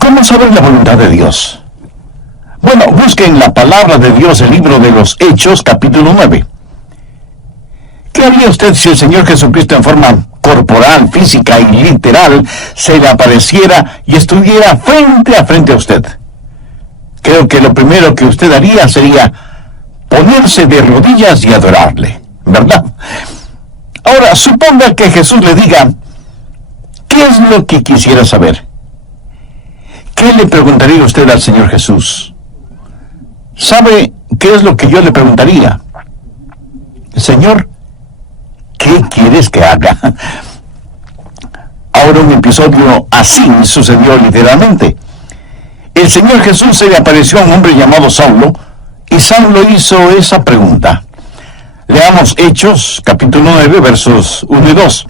¿Cómo saber la voluntad de Dios? Bueno, busquen la palabra de Dios, el libro de los Hechos, capítulo 9. ¿Qué haría usted si el Señor Jesucristo en forma corporal, física y literal se le apareciera y estuviera frente a frente a usted? Creo que lo primero que usted haría sería ponerse de rodillas y adorarle, ¿verdad? Ahora, suponga que Jesús le diga, ¿qué es lo que quisiera saber? ¿Qué le preguntaría usted al Señor Jesús? ¿Sabe qué es lo que yo le preguntaría? Señor, ¿qué quieres que haga? Ahora un episodio así sucedió literalmente. El Señor Jesús se le apareció a un hombre llamado Saulo, y Saulo hizo esa pregunta. Leamos Hechos, capítulo 9, versos 1 y 2.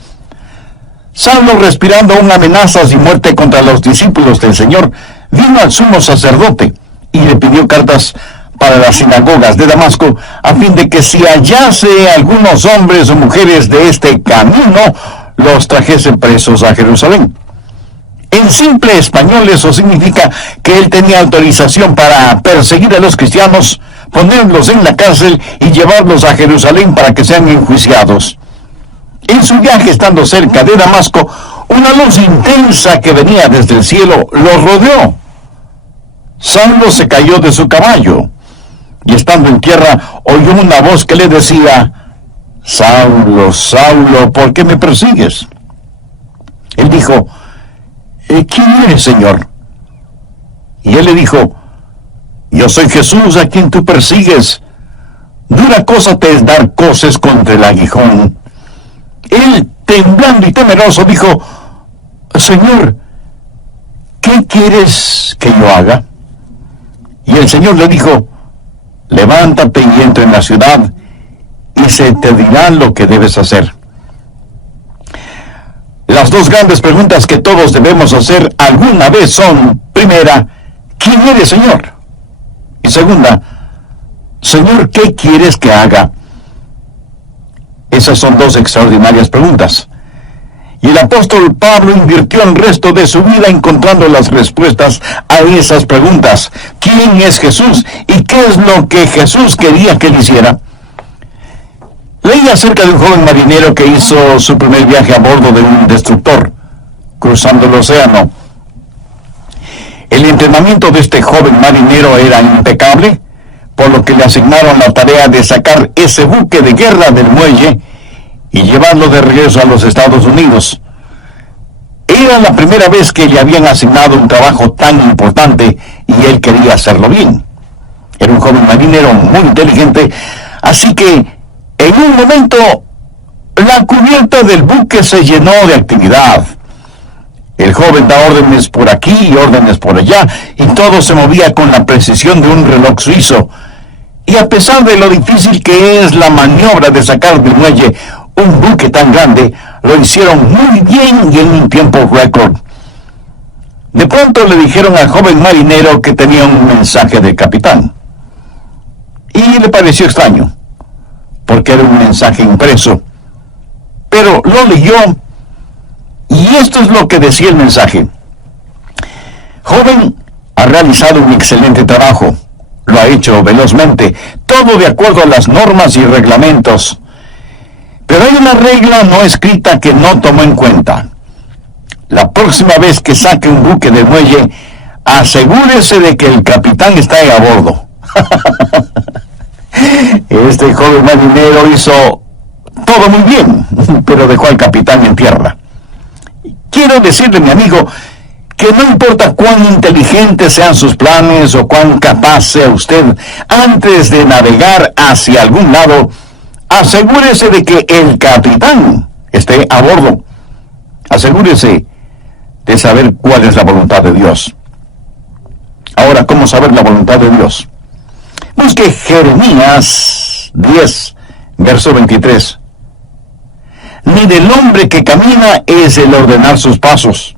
Saulo, respirando aún amenazas y muerte contra los discípulos del Señor, vino al sumo sacerdote y le pidió cartas para las sinagogas de Damasco, a fin de que si hallase algunos hombres o mujeres de este camino, los trajese presos a Jerusalén. En simple español eso significa que él tenía autorización para perseguir a los cristianos, ponerlos en la cárcel y llevarlos a Jerusalén para que sean enjuiciados. En su viaje, estando cerca de Damasco, una luz intensa que venía desde el cielo los rodeó. Saulo se cayó de su caballo, y estando en tierra, oyó una voz que le decía, Saulo, Saulo, ¿por qué me persigues? Él dijo, ¿quién eres, Señor? Y él le dijo, yo soy Jesús a quien tú persigues. Dura cosa te es dar coces contra el aguijón. Él, temblando y temeroso, dijo, Señor, ¿qué quieres que yo haga? Y el Señor le dijo, levántate y entra en la ciudad, y se te dirá lo que debes hacer. Las dos grandes preguntas que todos debemos hacer alguna vez son, primera, ¿quién eres, Señor? Y segunda, Señor, ¿qué quieres que haga? Esas son dos extraordinarias preguntas. Y el apóstol Pablo invirtió el resto de su vida encontrando las respuestas a esas preguntas. ¿Quién es Jesús? ¿Y qué es lo que Jesús quería que él hiciera? Leí acerca de un joven marinero que hizo su primer viaje a bordo de un destructor, cruzando el océano. El entrenamiento de este joven marinero era impecable, por lo que le asignaron la tarea de sacar ese buque de guerra del muelle y llevarlo de regreso a los Estados Unidos. Era la primera vez que le habían asignado un trabajo tan importante y él quería hacerlo bien. Era un joven marinero muy inteligente, así que en un momento la cubierta del buque se llenó de actividad. El joven da órdenes por aquí y órdenes por allá, y todo se movía con la precisión de un reloj suizo. Y a pesar de lo difícil que es la maniobra de sacar del muelle un buque tan grande, lo hicieron muy bien y en un tiempo récord. De pronto le dijeron al joven marinero que tenía un mensaje del capitán. Y le pareció extraño, porque era un mensaje impreso. Pero lo leyó, y esto es lo que decía el mensaje. Joven, ha realizado un excelente trabajo. Lo ha hecho velozmente, todo de acuerdo a las normas y reglamentos. Pero hay una regla no escrita que no tomó en cuenta. La próxima vez que saque un buque del muelle, asegúrese de que el capitán está ahí a bordo. Este joven marinero hizo todo muy bien, pero dejó al capitán en tierra. Quiero decirle, mi amigo, que no importa cuán inteligentes sean sus planes o cuán capaz sea usted, antes de navegar hacia algún lado, asegúrese de que el capitán esté a bordo. Asegúrese de saber cuál es la voluntad de Dios. Ahora, ¿cómo saber la voluntad de Dios? Busque Jeremías 10, verso 23. Ni del hombre que camina es el ordenar sus pasos.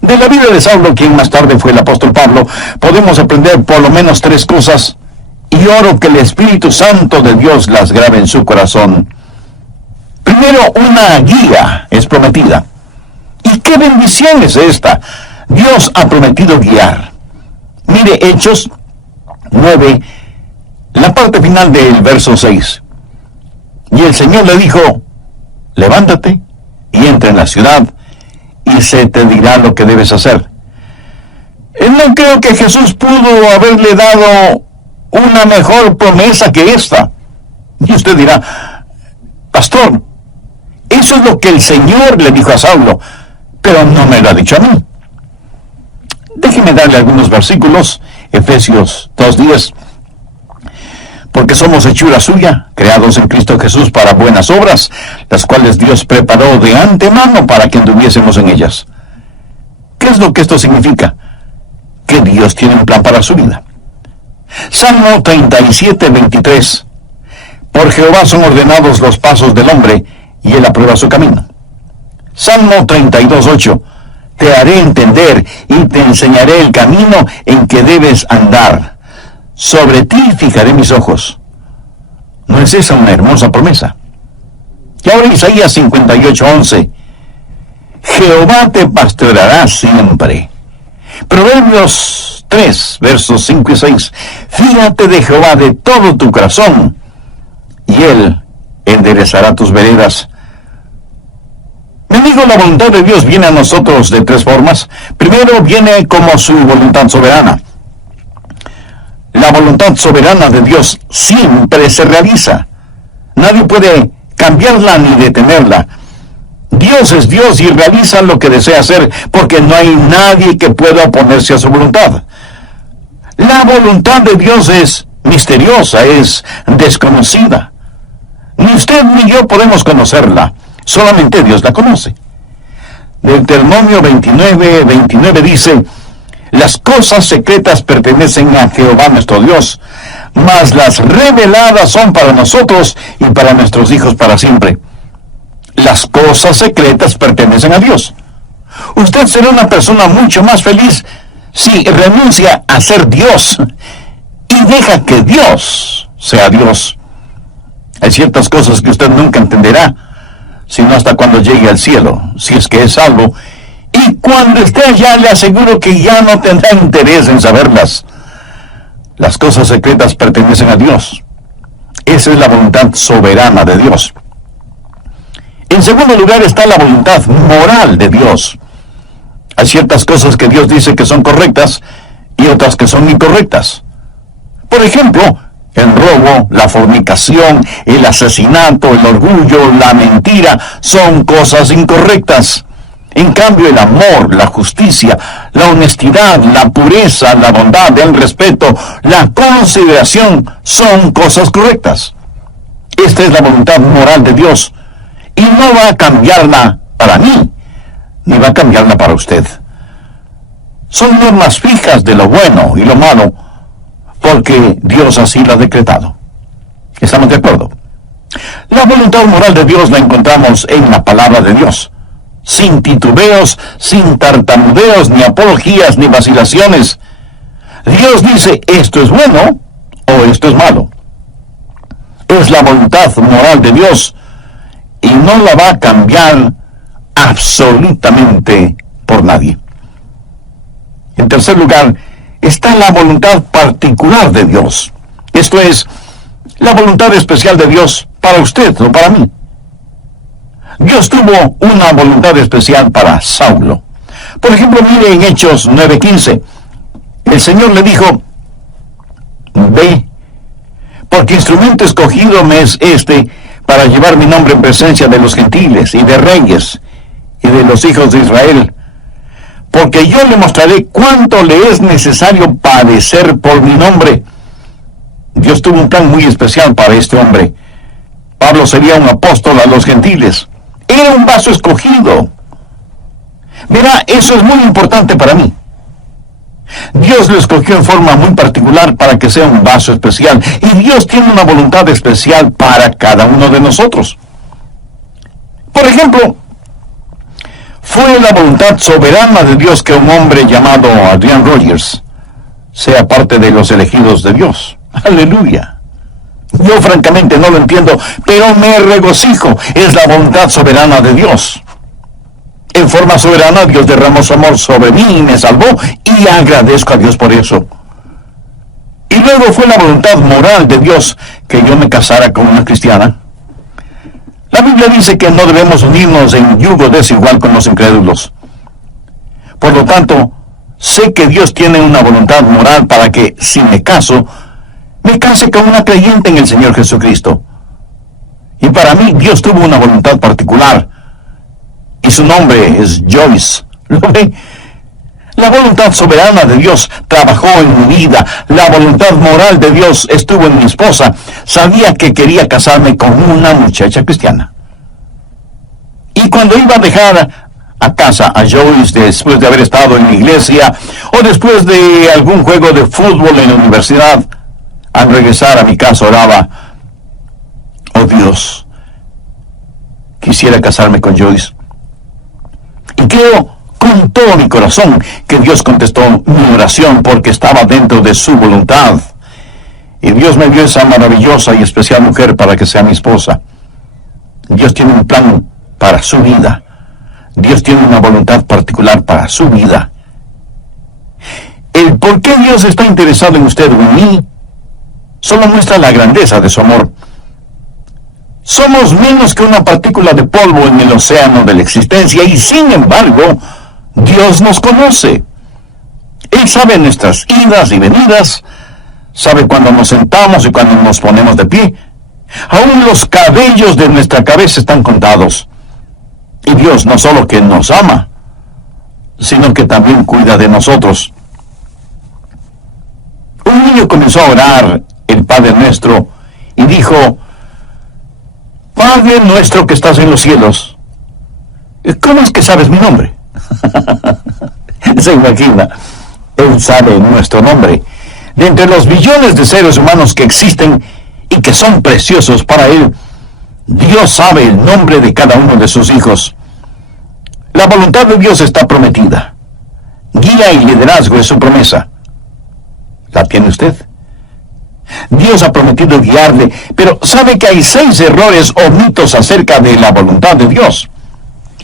De la vida de Saulo, quien más tarde fue el apóstol Pablo, podemos aprender por lo menos 3 cosas, y oro que el Espíritu Santo de Dios las grabe en su corazón. Primero, una guía es prometida. ¿Y qué bendición es esta? Dios ha prometido guiar. Mire Hechos 9, la parte final del verso 6. Y el Señor le dijo, levántate y entra en la ciudad, y se te dirá lo que debes hacer. No creo que Jesús pudo haberle dado una mejor promesa que esta. Y usted dirá, pastor, eso es lo que el Señor le dijo a Saulo, pero no me lo ha dicho a mí. Déjeme darle algunos versículos. Efesios 2:10. Porque somos hechura suya, creados en Cristo Jesús para buenas obras, las cuales Dios preparó de antemano para que anduviésemos en ellas. ¿Qué es lo que esto significa? Que Dios tiene un plan para su vida. Salmo 37:23. Por Jehová son ordenados los pasos del hombre, y él aprueba su camino. Salmo 32:8. Te haré entender y te enseñaré el camino en que debes andar. Sobre ti fijaré mis ojos. ¿No es esa una hermosa promesa? Y ahora Isaías 58:11. Jehová te pastoreará siempre. Proverbios 3, versos 5 y 6. Fíjate de Jehová de todo tu corazón, y él enderezará tus veredas. Mi amigo, la voluntad de Dios viene a nosotros de tres formas. Primero, viene como su voluntad soberana. La voluntad soberana de Dios siempre se realiza. Nadie puede cambiarla ni detenerla. Dios es Dios y realiza lo que desea hacer, porque no hay nadie que pueda oponerse a su voluntad. La voluntad de Dios es misteriosa, es desconocida. Ni usted ni yo podemos conocerla. Solamente Dios la conoce. Deuteronomio 29:29 dice, las cosas secretas pertenecen a Jehová nuestro Dios, mas las reveladas son para nosotros y para nuestros hijos para siempre. Las cosas secretas pertenecen a Dios. Usted será una persona mucho más feliz si renuncia a ser Dios y deja que Dios sea Dios. Hay ciertas cosas que usted nunca entenderá, sino hasta cuando llegue al cielo, si es que es salvo. Y cuando esté allá, le aseguro que ya no tendrá interés en saberlas. Las cosas secretas pertenecen a Dios. Esa es la voluntad soberana de Dios. En segundo lugar está la voluntad moral de Dios. Hay ciertas cosas que Dios dice que son correctas y otras que son incorrectas. Por ejemplo, el robo, la fornicación, el asesinato, el orgullo, la mentira, son cosas incorrectas. En cambio, el amor, la justicia, la honestidad, la pureza, la bondad, el respeto, la consideración, son cosas correctas. Esta es la voluntad moral de Dios, y no va a cambiarla para mí, ni va a cambiarla para usted. Son normas fijas de lo bueno y lo malo, porque Dios así lo ha decretado. ¿Estamos de acuerdo? La voluntad moral de Dios la encontramos en la palabra de Dios, sin titubeos, sin tartamudeos, ni apologías, ni vacilaciones. Dios dice, esto es bueno o esto es malo. Es la voluntad moral de Dios y no la va a cambiar absolutamente por nadie. En tercer lugar, está la voluntad particular de Dios. Esto es, la voluntad especial de Dios para usted o para mí. Dios tuvo una voluntad especial para Saulo. Por ejemplo, mire en Hechos 9:15. El Señor le dijo, ve, porque instrumento escogido me es este para llevar mi nombre en presencia de los gentiles y de reyes y de los hijos de Israel. Porque yo le mostraré cuánto le es necesario padecer por mi nombre. Dios tuvo un plan muy especial para este hombre. Pablo sería un apóstol a los gentiles. Era un vaso escogido. Verá, eso es muy importante para mí. Dios lo escogió en forma muy particular para que sea un vaso especial. Y Dios tiene una voluntad especial para cada uno de nosotros. Por ejemplo, fue la voluntad soberana de Dios que un hombre llamado Adrian Rogers sea parte de los elegidos de Dios. Aleluya. Yo francamente no lo entiendo, pero me regocijo. Es la voluntad soberana de Dios. En forma soberana, Dios derramó su amor sobre mí y me salvó, y agradezco a Dios por eso. Y luego fue la voluntad moral de Dios que yo me casara con una cristiana. La Biblia dice que no debemos unirnos en yugo desigual con los incrédulos. Por lo tanto, sé que Dios tiene una voluntad moral para que, si me case con una creyente en el Señor Jesucristo. Y para mí, Dios tuvo una voluntad particular, y su nombre es Joyce. ¿Lo ve? La voluntad soberana de Dios trabajó en mi vida. La voluntad moral de Dios estuvo en mi esposa. Sabía que quería casarme con una muchacha cristiana. Y cuando iba a dejar a casa a Joyce después de haber estado en la iglesia o después de algún juego de fútbol en la universidad, al regresar a mi casa oraba: oh Dios, quisiera casarme con Joyce. Y creo con todo mi corazón que Dios contestó mi oración porque estaba dentro de su voluntad. Y Dios me dio esa maravillosa y especial mujer para que sea mi esposa. Dios tiene un plan para su vida. Dios tiene una voluntad particular para su vida. El por qué Dios está interesado en usted o en mí solo muestra la grandeza de su amor. Somos menos que una partícula de polvo en el océano de la existencia, y sin embargo, Dios nos conoce. Él sabe nuestras idas y venidas, sabe cuando nos sentamos y cuando nos ponemos de pie. Aún los cabellos de nuestra cabeza están contados. Y Dios no solo que nos ama, sino que también cuida de nosotros. Un niño comenzó a orar el Padre Nuestro y dijo: Padre nuestro que estás en los cielos. ¿Cómo es que sabes mi nombre? Se imagina, Él sabe nuestro nombre. De entre los billones de seres humanos que existen y que son preciosos para Él, Dios sabe el nombre de cada uno de sus hijos. La voluntad de Dios está prometida. Guía y liderazgo es su promesa. ¿La tiene usted? Dios ha prometido guiarle, pero sabe que hay 6 errores o mitos acerca de la voluntad de Dios.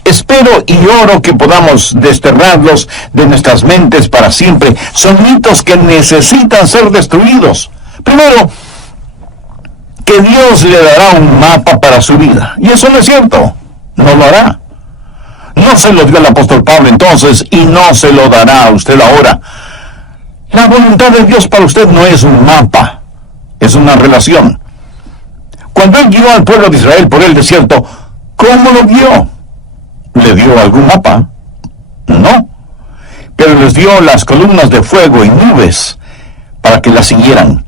Espero y oro que podamos desterrarlos de nuestras mentes para siempre. Son mitos que necesitan ser destruidos. Primero, que Dios le dará un mapa para su vida. Y eso no es cierto. No lo hará. No se lo dio al apóstol Pablo entonces, y no se lo dará a usted ahora. La voluntad de Dios para usted no es un mapa, es una relación. Cuando Él guió al pueblo de Israel por el desierto, ¿cómo lo guió? ¿Le dio algún mapa? No. Pero les dio las columnas de fuego y nubes para que las siguieran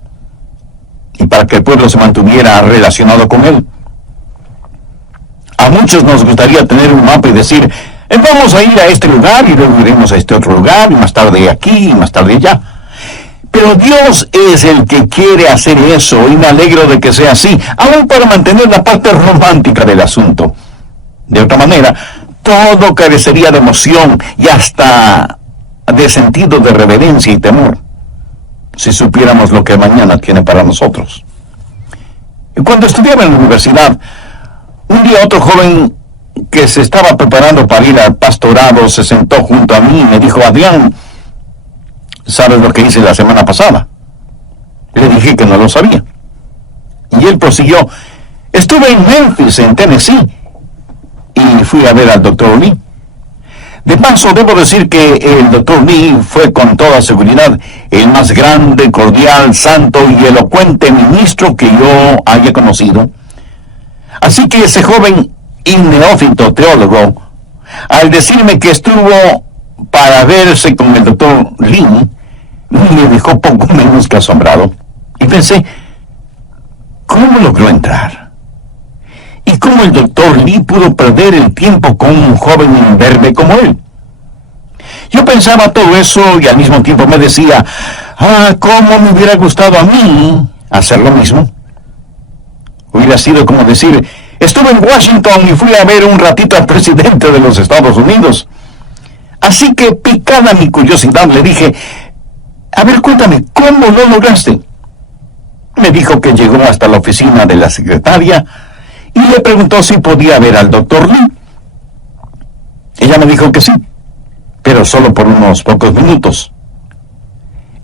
y para que el pueblo se mantuviera relacionado con Él. A muchos nos gustaría tener un mapa y decir: vamos a ir a este lugar y luego iremos a este otro lugar y más tarde aquí y más tarde allá. Pero Dios es el que quiere hacer eso, y me alegro de que sea así, aún para mantener la parte romántica del asunto. De otra manera, todo carecería de emoción y hasta de sentido de reverencia y temor, si supiéramos lo que mañana tiene para nosotros. Y cuando estudiaba en la universidad, un día otro joven que se estaba preparando para ir al pastorado se sentó junto a mí y me dijo: Adrián, ¿sabes lo que hice la semana pasada? Le dije que no lo sabía. Y él prosiguió: estuve en Memphis, en Tennessee, y fui a ver al Dr. Lee. De paso, debo decir que el Dr. Lee fue con toda seguridad el más grande, cordial, santo y elocuente ministro que yo haya conocido. Así que ese joven y neófito teólogo, al decirme que estuvo para verse con el Dr. Lee, me dejó poco menos que asombrado. Y pensé: ¿cómo logró entrar? ¿Y cómo el Dr. Lee pudo perder el tiempo con un joven imberbe como él? Yo pensaba todo eso y al mismo tiempo me decía: ¿cómo me hubiera gustado a mí hacer lo mismo? Hubiera sido como decir: estuve en Washington y fui a ver un ratito al presidente de los Estados Unidos. Así que, picada mi curiosidad, le dije: a ver, cuéntame, ¿cómo lo lograste? Me dijo que llegó hasta la oficina de la secretaria y le preguntó si podía ver al Dr. Lee. Ella me dijo que sí, pero solo por unos pocos minutos.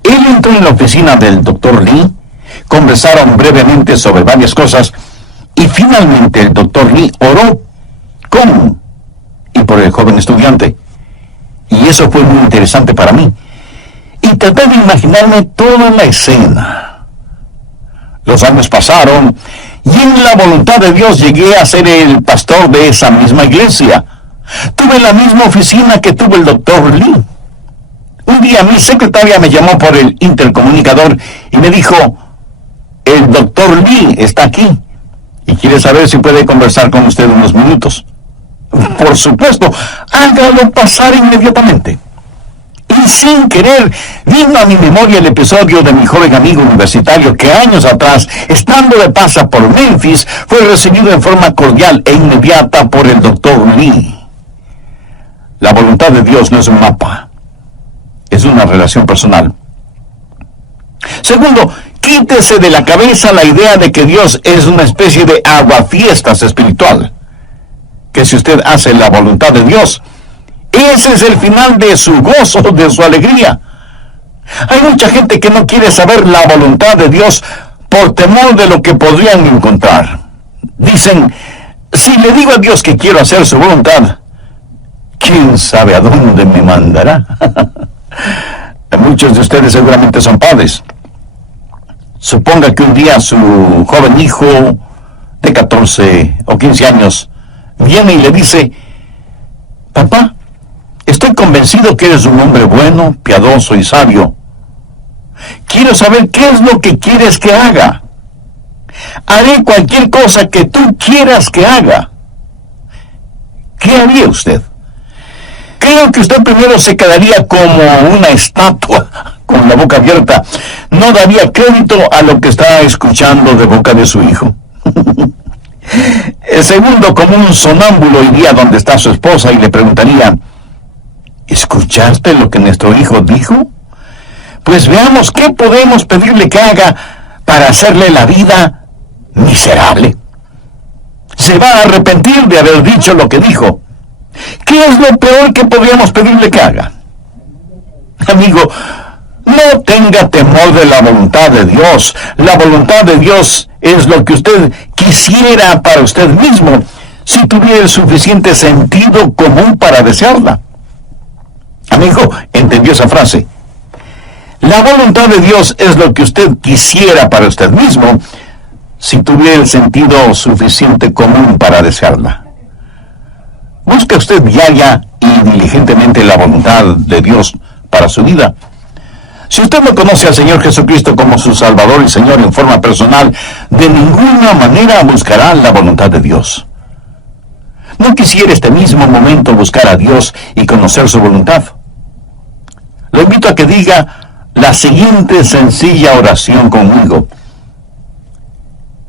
Él entró en la oficina del Dr. Lee, conversaron brevemente sobre varias cosas, y finalmente el Dr. Lee oró con y por el joven estudiante. Y eso fue muy interesante para mí. Y traté de imaginarme toda la escena. Los años pasaron, y en la voluntad de Dios llegué a ser el pastor de esa misma iglesia. Tuve la misma oficina que tuvo el Dr. Lee. Un día mi secretaria me llamó por el intercomunicador y me dijo: el Dr. Lee está aquí y quiere saber si puede conversar con usted unos minutos. Por supuesto, hágalo pasar inmediatamente. Y sin querer, vino a mi memoria el episodio de mi joven amigo universitario que años atrás, estando de paso por Memphis, fue recibido en forma cordial e inmediata por el Dr. Lee. La voluntad de Dios no es un mapa, es una relación personal. Segundo, quítese de la cabeza la idea de que Dios es una especie de aguafiestas espiritual. Que si usted hace la voluntad de Dios, ese es el final de su gozo, de su alegría. Hay mucha gente que no quiere saber la voluntad de Dios por temor de lo que podrían encontrar. Dicen: si le digo a Dios que quiero hacer su voluntad, ¿quién sabe a dónde me mandará? Muchos de ustedes seguramente son padres. Suponga que un día su joven hijo de 14 o 15 años viene y le dice: papá, estoy convencido que eres un hombre bueno, piadoso y sabio. Quiero saber qué es lo que quieres que haga. Haré cualquier cosa que tú quieras que haga. ¿Qué haría usted? Creo que usted primero se quedaría como una estatua, con la boca abierta. No daría crédito a lo que está escuchando de boca de su hijo. El segundo, como un sonámbulo, iría donde está su esposa y le preguntaría: ¿escuchaste lo que nuestro hijo dijo? Pues veamos qué podemos pedirle que haga para hacerle la vida miserable. Se va a arrepentir de haber dicho lo que dijo. ¿Qué es lo peor que podríamos pedirle que haga? Amigo, no tenga temor de la voluntad de Dios. La voluntad de Dios es lo que usted quisiera para usted mismo, si tuviera el suficiente sentido común para desearla. Amigo, ¿entendió esa frase? La voluntad de Dios es lo que usted quisiera para usted mismo, si tuviera el sentido suficiente común para desearla. Busque usted diaria y diligentemente la voluntad de Dios para su vida. Si usted no conoce al Señor Jesucristo como su Salvador y Señor en forma personal, de ninguna manera buscará la voluntad de Dios. ¿No quisiera este mismo momento buscar a Dios y conocer su voluntad? Lo invito a que diga la siguiente sencilla oración conmigo.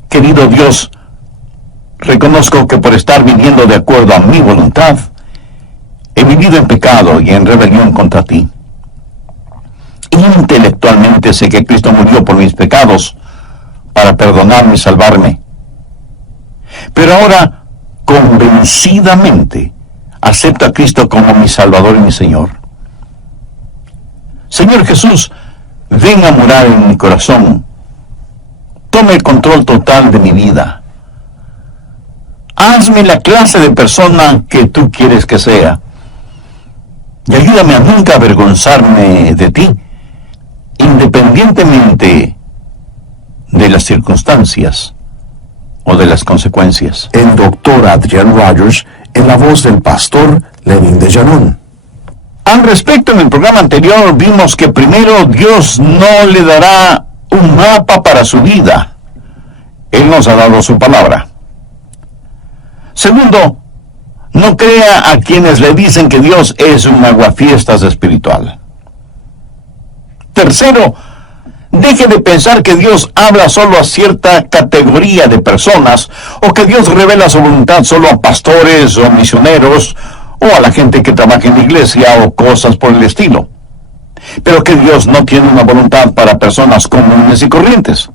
Querido Dios, reconozco que por estar viviendo de acuerdo a mi voluntad, he vivido en pecado y en rebelión contra ti. Intelectualmente sé que Cristo murió por mis pecados para perdonarme y salvarme. Pero ahora, convencidamente, acepto a Cristo como mi Salvador y mi Señor. Señor Jesús, ven a morar en mi corazón. Tome el control total de mi vida. Hazme la clase de persona que tú quieres que sea. Y ayúdame a nunca avergonzarme de ti, independientemente de las circunstancias o de las consecuencias. El Dr. Adrian Rogers, en la voz del pastor Lenín de Llanón. Al respecto, en el programa anterior vimos que primero Dios no le dará un mapa para su vida. Él nos ha dado su palabra. Segundo, no crea a quienes le dicen que Dios es un aguafiestas espiritual. Tercero, deje de pensar que Dios habla solo a cierta categoría de personas, o que Dios revela su voluntad solo a pastores o misioneros, o a la gente que trabaja en la iglesia o cosas por el estilo. Pero que Dios no tiene una voluntad para personas comunes y corrientes.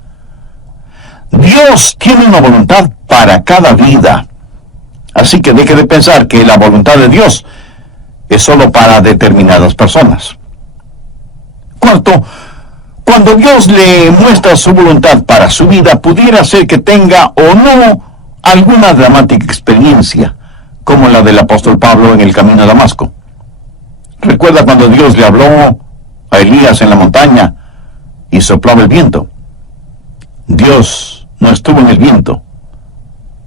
Dios tiene una voluntad para cada vida. Así que deje de pensar que la voluntad de Dios es solo para determinadas personas. Cuarto, cuando Dios le muestra su voluntad para su vida, pudiera ser que tenga o no alguna dramática experiencia, como la del apóstol Pablo en el camino a Damasco. ¿Recuerda cuando Dios le habló a Elías en la montaña y soplaba el viento? Dios no estuvo en el viento,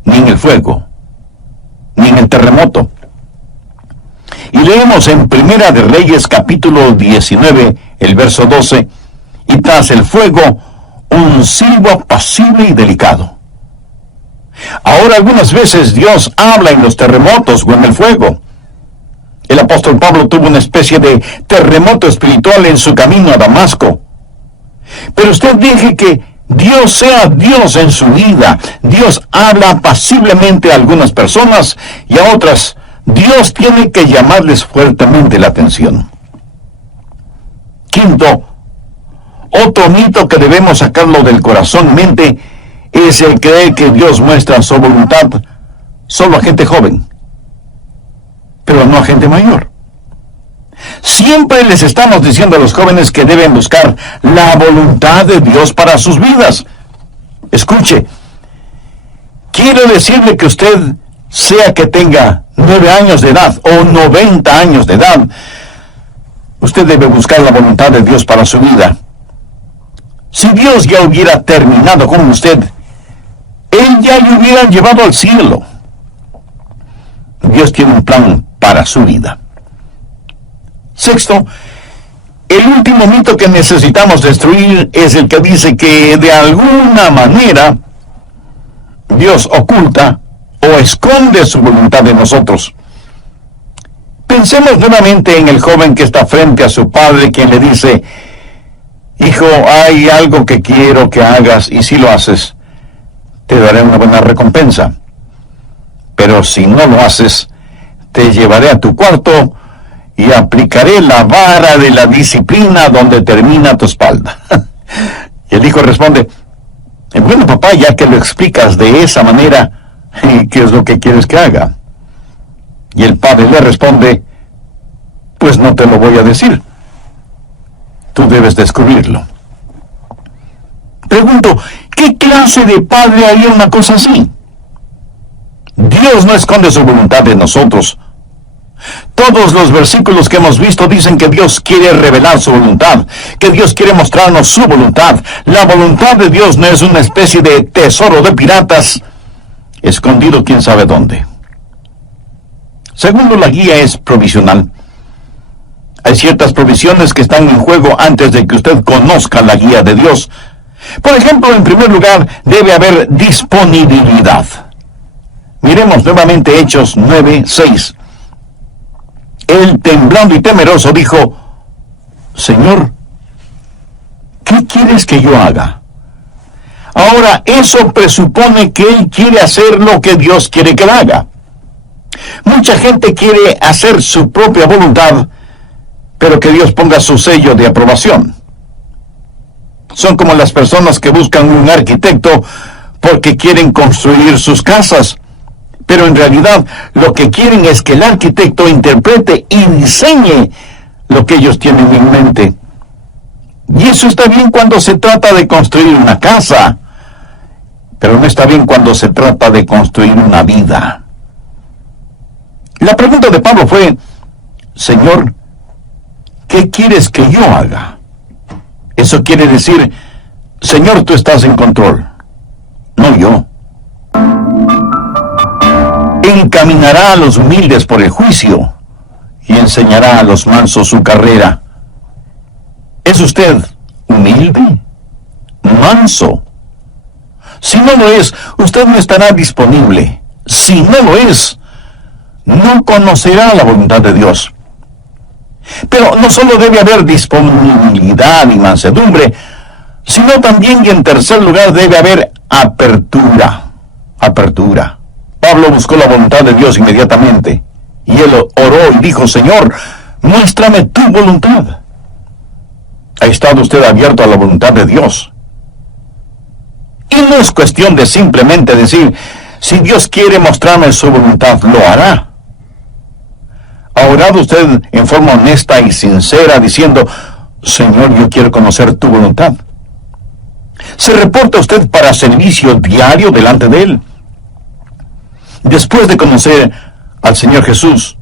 ni en el fuego, ni en el terremoto. Y leemos en Primera de Reyes capítulo 19, el verso 12, y tras el fuego, un silbo apacible y delicado. Ahora algunas veces Dios habla en los terremotos o en el fuego. El apóstol Pablo tuvo una especie de terremoto espiritual en su camino a Damasco. Pero usted deje que Dios sea Dios en su vida. Dios habla apaciblemente a algunas personas y a otras Dios tiene que llamarles fuertemente la atención. Quinto, otro mito que debemos sacarlo del corazón y mente es el creer que Dios muestra su voluntad solo a gente joven, pero no a gente mayor. Siempre les estamos diciendo a los jóvenes que deben buscar la voluntad de Dios para sus vidas. Escuche, quiero decirle que usted, sea que tenga 9 años de edad o 90 años de edad, usted debe buscar la voluntad de Dios para su vida. Si Dios ya hubiera terminado con usted, Él ya le hubiera llevado al cielo. Dios tiene un plan para su vida. Sexto, el último mito que necesitamos destruir es el que dice que de alguna manera Dios oculta o esconde su voluntad de nosotros. Pensemos nuevamente en el joven que está frente a su padre, quien le dice: hijo, hay algo que quiero que hagas, y si lo haces, te daré una buena recompensa. Pero si no lo haces, te llevaré a tu cuarto y aplicaré la vara de la disciplina donde termina tu espalda. Y el hijo responde: bueno, papá, ya que lo explicas de esa manera, ¿qué es lo que quieres que haga? Y el padre le responde: pues no te lo voy a decir. Tú debes descubrirlo. Pregunto, ¿qué clase de padre haría una cosa así? Dios no esconde su voluntad de nosotros. Todos los versículos que hemos visto dicen que Dios quiere revelar su voluntad, que Dios quiere mostrarnos su voluntad. La voluntad de Dios no es una especie de tesoro de piratas, escondido quién sabe dónde. Segundo, la guía es provisional. Hay ciertas provisiones que están en juego antes de que usted conozca la guía de Dios. Por ejemplo, en primer lugar, debe haber disponibilidad. Miremos nuevamente Hechos 9:6. Él, temblando y temeroso, dijo: Señor, ¿qué quieres que yo haga? Ahora, eso presupone que él quiere hacer lo que Dios quiere que él haga. Mucha gente quiere hacer su propia voluntad, pero que Dios ponga su sello de aprobación. Son como las personas que buscan un arquitecto porque quieren construir sus casas, pero en realidad lo que quieren es que el arquitecto interprete y diseñe lo que ellos tienen en mente. Y eso está bien cuando se trata de construir una casa, pero no está bien cuando se trata de construir una vida. La pregunta de Pablo fue: Señor, ¿qué quieres que yo haga? Eso quiere decir: Señor, tú estás en control, no yo. Encaminará a los humildes por el juicio y enseñará a los mansos su carrera. ¿Es usted humilde? ¿Manso? Si no lo es, usted no estará disponible. Si no lo es, no conocerá la voluntad de Dios. Pero no solo debe haber disponibilidad y mansedumbre, sino también, y en tercer lugar, debe haber apertura. Apertura. Pablo buscó la voluntad de Dios inmediatamente, y él oró y dijo: Señor, muéstrame tu voluntad. ¿Ha estado usted abierto a la voluntad de Dios? Y no es cuestión de simplemente decir: si Dios quiere mostrarme su voluntad, lo hará. Ahora, orado usted en forma honesta y sincera diciendo, Señor, yo quiero conocer tu voluntad? ¿Se reporta usted para servicio diario delante de Él? Después de conocer al Señor Jesús,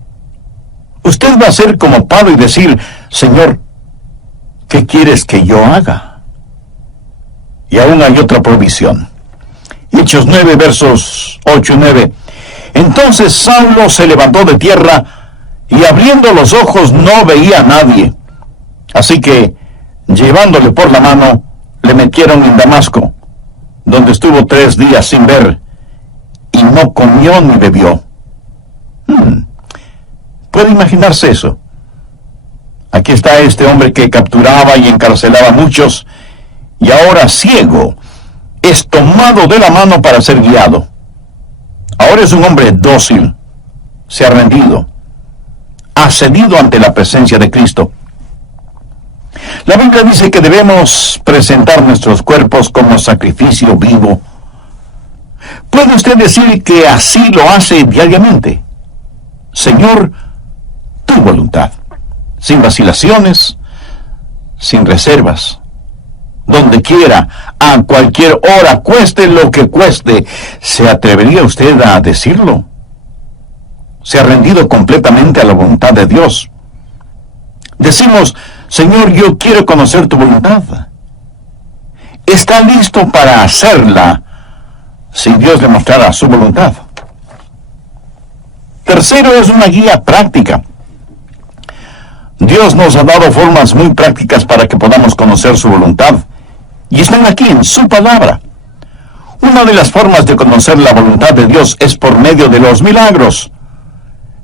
usted va a ser como Pablo y decir, Señor, ¿qué quieres que yo haga? Y aún hay otra provisión. Hechos 9, versos 8 y 9. Entonces Saulo se levantó de tierra y abriendo los ojos no veía a nadie. Así que, llevándole por la mano, le metieron en Damasco, donde estuvo 3 días sin ver, y no comió ni bebió. ¿Puede imaginarse eso? Aquí está este hombre que capturaba y encarcelaba a muchos, y ahora ciego, es tomado de la mano para ser guiado. Ahora es un hombre dócil, se ha rendido, ha cedido ante la presencia de Cristo. La Biblia dice que debemos presentar nuestros cuerpos como sacrificio vivo. ¿Puede usted decir que así lo hace diariamente? Señor, tu voluntad, sin vacilaciones, sin reservas, donde quiera, a cualquier hora, cueste lo que cueste. ¿Se atrevería usted a decirlo? ¿Se ha rendido completamente a la voluntad de Dios? Decimos, Señor, yo quiero conocer tu voluntad. ¿Está listo para hacerla si Dios le mostrara su voluntad? Tercero, es una guía práctica. Dios nos ha dado formas muy prácticas para que podamos conocer su voluntad, y están aquí en su palabra. Una de las formas de conocer la voluntad de Dios es por medio de los milagros.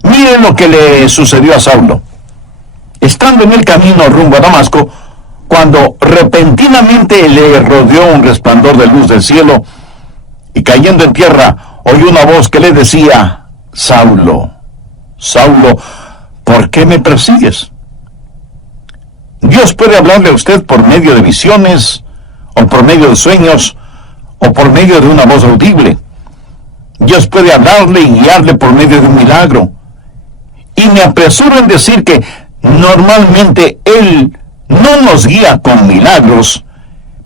Miren lo que le sucedió a Saulo. Estando en el camino rumbo a Damasco, cuando repentinamente le rodeó un resplandor de luz del cielo, y cayendo en tierra, oyó una voz que le decía, Saulo, Saulo, ¿por qué me persigues? Dios puede hablarle a usted por medio de visiones, o por medio de sueños, o por medio de una voz audible. Dios puede hablarle y guiarle por medio de un milagro. Y me apresuro en decir que normalmente Él no nos guía con milagros,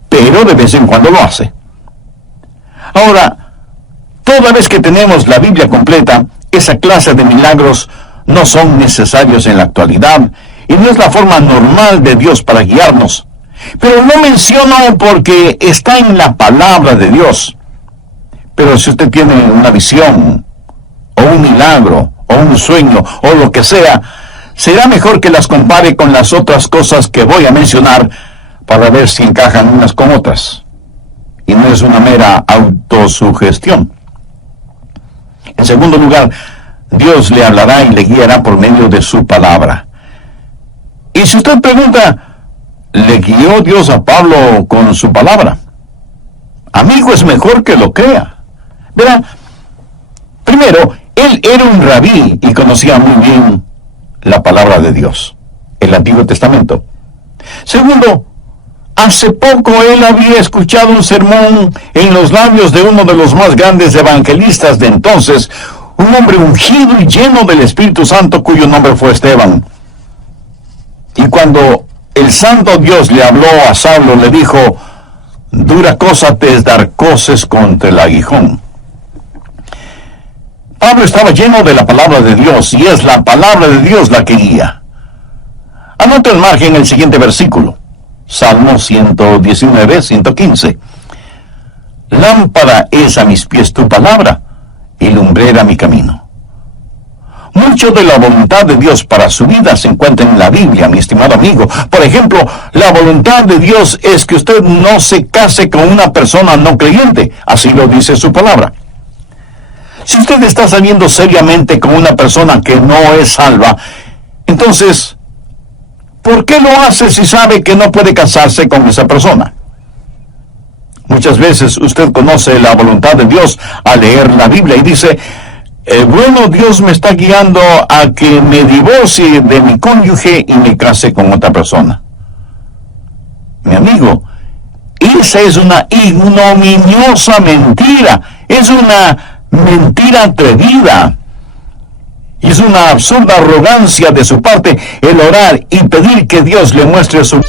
pero de vez en cuando lo hace. Ahora, toda vez que tenemos la Biblia completa, esa clase de milagros no son necesarios en la actualidad, y no es la forma normal de Dios para guiarnos. Pero lo menciono porque está en la palabra de Dios. Pero si usted tiene una visión, o un milagro, o un sueño, o lo que sea, será mejor que las compare con las otras cosas que voy a mencionar para ver si encajan unas con otras. Y no es una mera autosugestión. En segundo lugar, Dios le hablará y le guiará por medio de su palabra. Y si usted pregunta, ¿le guió Dios a Pablo con su palabra? Amigo, es mejor que lo crea. Verá, primero, él era un rabí y conocía muy bien la palabra de Dios, el Antiguo Testamento. Segundo, hace poco él había escuchado un sermón en los labios de uno de los más grandes evangelistas de entonces, un hombre ungido y lleno del Espíritu Santo cuyo nombre fue Esteban. Y cuando el santo Dios le habló a Saulo, le dijo, dura cosa te es dar coces contra el aguijón. Pablo estaba lleno de la palabra de Dios, y es la palabra de Dios la que guía. Anota en margen el siguiente versículo, Salmo 119, 115. Lámpara es a mis pies tu palabra, y lumbrera mi camino. Mucho de la voluntad de Dios para su vida se encuentra en la Biblia, mi estimado amigo. Por ejemplo, la voluntad de Dios es que usted no se case con una persona no creyente. Así lo dice su palabra. Si usted está saliendo seriamente con una persona que no es salva, entonces, ¿por qué lo hace si sabe que no puede casarse con esa persona? Muchas veces usted conoce la voluntad de Dios al leer la Biblia y dice, bueno, Dios me está guiando a que me divorcie de mi cónyuge y me case con otra persona. Mi amigo, esa es una ignominiosa mentira. Es una mentira atrevida. Y es una absurda arrogancia de su parte el orar y pedir que Dios le muestre su...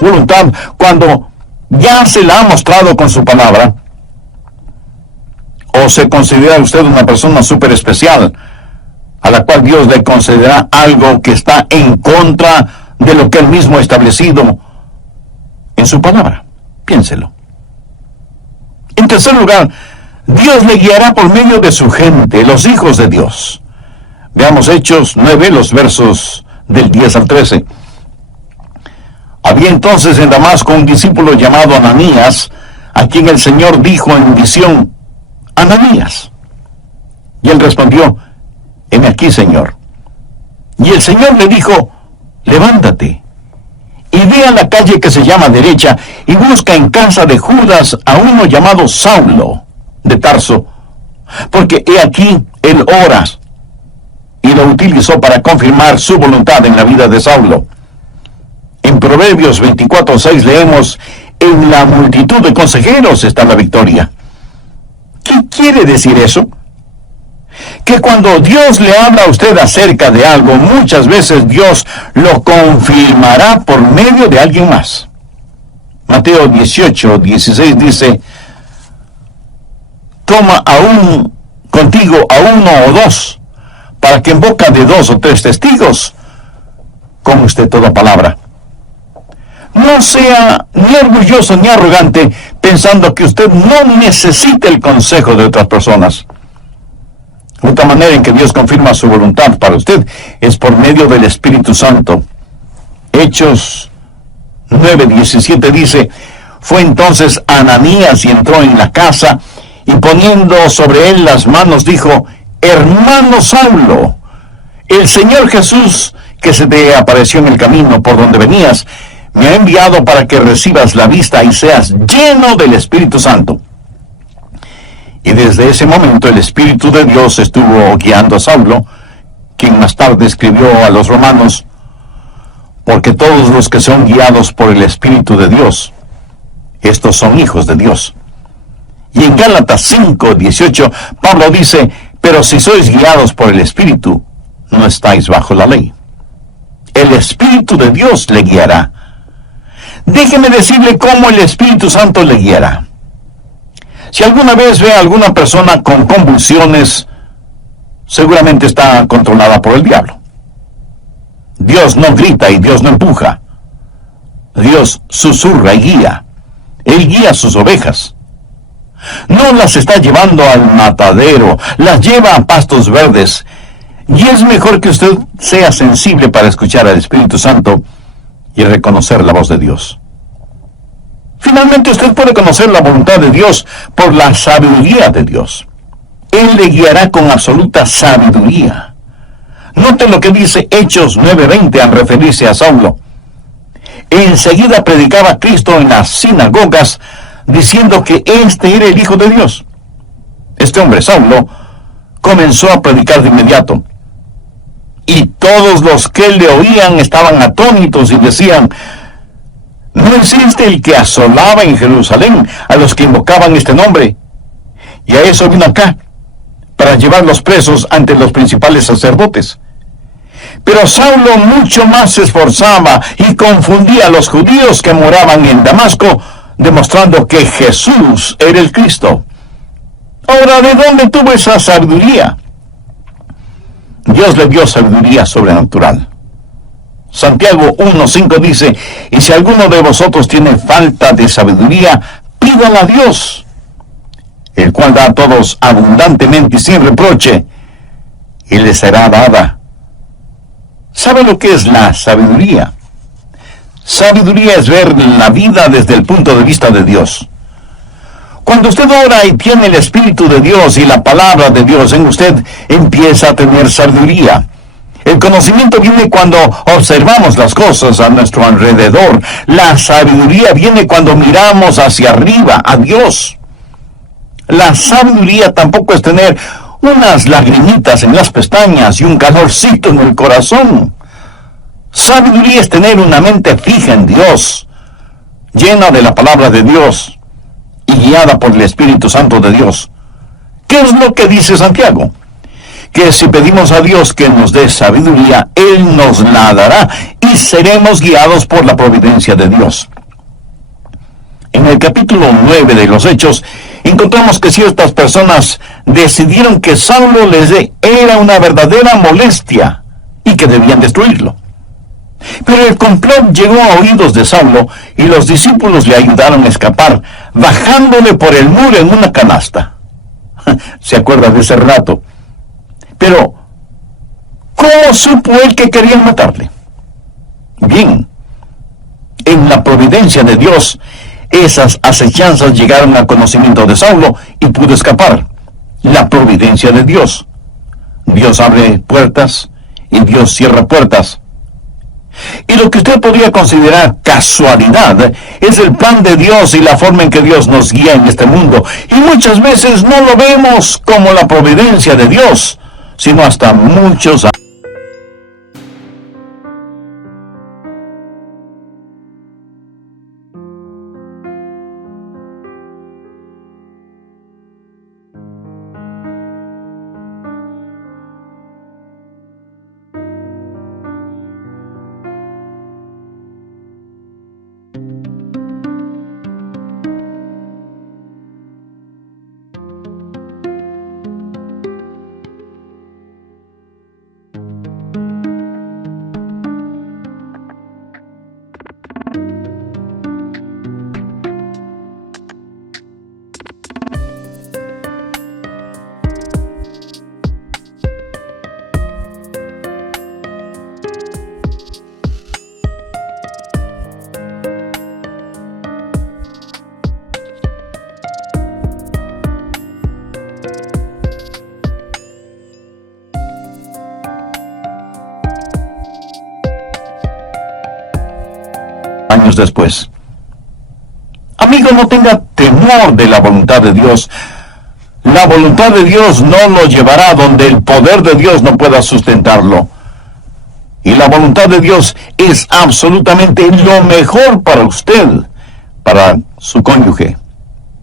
voluntad cuando ya se la ha mostrado con su palabra? ¿O se considera usted una persona súper especial a la cual Dios le concederá algo que está en contra de lo que él mismo ha establecido en su palabra? Piénselo. En tercer lugar, Dios le guiará por medio de su gente, los hijos de Dios. Veamos Hechos 9, los versos del 10 al 13. Había entonces en Damasco un discípulo llamado Ananías, a quien el Señor dijo en visión: Ananías. Y él respondió: heme aquí, Señor. Y el Señor le dijo: levántate, y ve a la calle que se llama Derecha, y busca en casa de Judas a uno llamado Saulo, de Tarso, porque he aquí él ora. Y lo utilizó para confirmar su voluntad en la vida de Saulo. En Proverbios 24:6 leemos: en la multitud de consejeros está la victoria. ¿Qué quiere decir eso? Que cuando Dios le habla a usted acerca de algo, muchas veces Dios lo confirmará por medio de alguien más. Mateo 18:16 dice: toma aún contigo a uno o dos, para que en boca de 2 o 3 testigos conste toda palabra. No sea ni orgulloso ni arrogante pensando que usted no necesita el consejo de otras personas. Otra manera en que Dios confirma su voluntad para usted es por medio del Espíritu Santo. Hechos 9:17 dice: fue entonces Ananías y entró en la casa, y poniendo sobre él las manos dijo: hermano Saulo, el Señor Jesús, que se te apareció en el camino por donde venías, me ha enviado para que recibas la vista y seas lleno del Espíritu Santo. Y desde ese momento el Espíritu de Dios estuvo guiando a Saulo, quien más tarde escribió a los romanos: porque todos los que son guiados por el Espíritu de Dios, estos son hijos de Dios. Y en Gálatas 5:18 Pablo dice: pero si sois guiados por el Espíritu, no estáis bajo la ley. El Espíritu de Dios le guiará. Déjeme decirle cómo el Espíritu Santo le guiará. Si alguna vez ve a alguna persona con convulsiones, seguramente está controlada por el diablo. Dios no grita y Dios no empuja. Dios susurra y guía. Él guía a sus ovejas. No las está llevando al matadero, las lleva a pastos verdes. Y es mejor que usted sea sensible para escuchar al Espíritu Santo y reconocer la voz de Dios. Finalmente, usted puede conocer la voluntad de Dios por la sabiduría de Dios. Él le guiará con absoluta sabiduría. Note lo que dice Hechos 9:20 al referirse a Saulo. Enseguida predicaba Cristo en las sinagogas, diciendo que este era el Hijo de Dios. Este hombre, Saulo, comenzó a predicar de inmediato. Y todos los que le oían estaban atónitos y decían: ¿no es este el que asolaba en Jerusalén a los que invocaban este nombre? Y a eso vino acá, para llevarlos presos ante los principales sacerdotes. Pero Saulo mucho más se esforzaba y confundía a los judíos que moraban en Damasco, demostrando que Jesús era el Cristo. Ahora, ¿de dónde tuvo esa sabiduría? Dios le dio sabiduría sobrenatural. Santiago 1:5 dice, y si alguno de vosotros tiene falta de sabiduría, pídala a Dios, el cual da a todos abundantemente y sin reproche, y le será dada. ¿Sabe lo que es la sabiduría? Sabiduría es ver la vida desde el punto de vista de Dios. Cuando usted ora y tiene el Espíritu de Dios y la palabra de Dios en usted, empieza a tener sabiduría. El conocimiento viene cuando observamos las cosas a nuestro alrededor. La sabiduría viene cuando miramos hacia arriba, a Dios. La sabiduría tampoco es tener unas lagrimitas en las pestañas y un calorcito en el corazón. Sabiduría es tener una mente fija en Dios, llena de la palabra de Dios y guiada por el Espíritu Santo de Dios. ¿Qué es lo que dice Santiago? Que si pedimos a Dios que nos dé sabiduría, Él nos la dará y seremos guiados por la providencia de Dios. En el capítulo 9 de los Hechos, encontramos que ciertas personas decidieron que Saulo era una verdadera molestia y que debían destruirlo. Pero el complot llegó a oídos de Saulo y los discípulos le ayudaron a escapar, bajándole por el muro en una canasta. ¿Se acuerda de ese relato? Pero, ¿cómo supo él que querían matarle? Bien, en la providencia de Dios, esas acechanzas llegaron al conocimiento de Saulo y pudo escapar. La providencia de Dios. Dios abre puertas y Dios cierra puertas. Y lo que usted podría considerar casualidad es el plan de Dios y la forma en que Dios nos guía en este mundo. Y muchas veces no lo vemos como la providencia de Dios, sino hasta muchos años después. Amigo, no tenga temor de la voluntad de Dios. La voluntad de Dios no lo llevará donde el poder de Dios no pueda sustentarlo. Y la voluntad de Dios es absolutamente lo mejor para usted, para su cónyuge,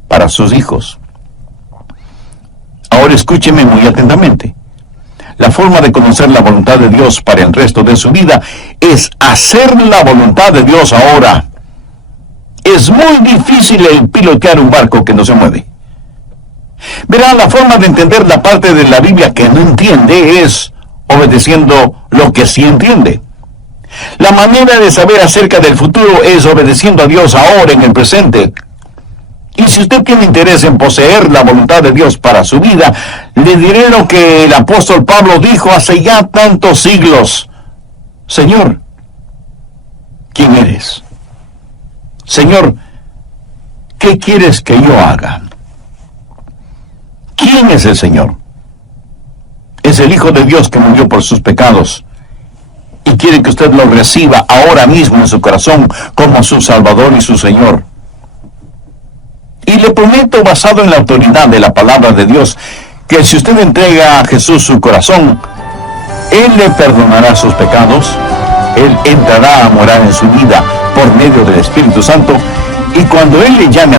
para sus hijos. Ahora escúcheme muy atentamente. La forma de conocer la voluntad de Dios para el resto de su vida es hacer la voluntad de Dios ahora. Es muy difícil el pilotear un barco que no se mueve. Verá, la forma de entender la parte de la Biblia que no entiende es obedeciendo lo que sí entiende. La manera de saber acerca del futuro es obedeciendo a Dios ahora en el presente. Y si usted tiene interés en poseer la voluntad de Dios para su vida, le diré lo que el apóstol Pablo dijo hace ya tantos siglos. Señor, ¿quién eres? Señor, ¿qué quieres que yo haga? ¿Quién es el Señor? Es el Hijo de Dios que murió por sus pecados y quiere que usted lo reciba ahora mismo en su corazón como su Salvador y su Señor. Y le prometo, basado en la autoridad de la palabra de Dios, que si usted entrega a Jesús su corazón, Él le perdonará sus pecados, Él entrará a morar en su vida por medio del Espíritu Santo, y cuando Él le llame